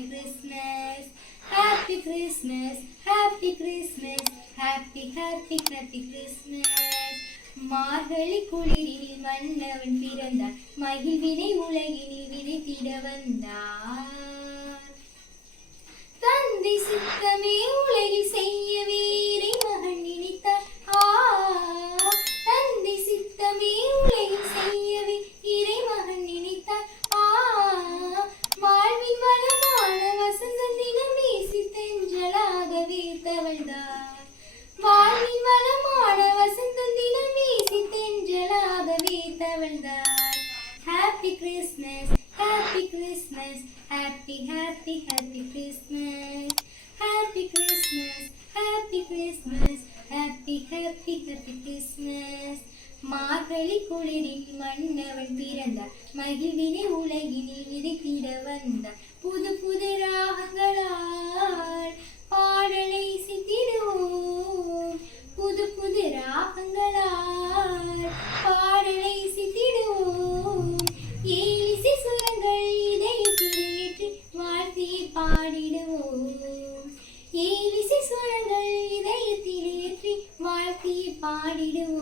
Happy Christmas, Happy Christmas, Happy Christmas, Happy Happy Happy Christmas. மார்கழி குளிரில் மன்னவன் பிறந்தார், மகிழ்வினை உலகினில் விதைத்திட வந்தார். தந்தை சித்தமே உலகில் செய்யவே இறைமகன் நினைத்தார். தந்தை சித்தமே உலகில் செய்யவே இறைமகன் நினைத்தார். வாழ்வின் வளமான வசந்த தினம் வீசி தென்றலாகவே தவழ்ந்தார். வாழ்வின் வளமான வசந்த தினம் வீசி தென்றலாகவே தவழ்ந்தார். Happy Christmas, Happy Christmas, Happy Happy Happy Christmas. Happy Christmas, Happy Christmas, Happy Happy Happy Christmas. மார்கழி குளிரில் மன்னவன் பிறந்தார், மகிழ்வினை உலகினில் விதைத்திட வந்தார். புது புது ராகங்களால் பாடலை சித்திடுவோம், புது புது ராகங்களால் பாடலை சித்திடுவோம். ஏலிசை சுரங்கள் இதயத்தில் ஏற்றி வாழ்த்தியை பாடிடுவோம். ஏலிசை சுரங்கள் இதயத்தில் ஏற்றி வாழ்த்தியை பாடிடுவோம்.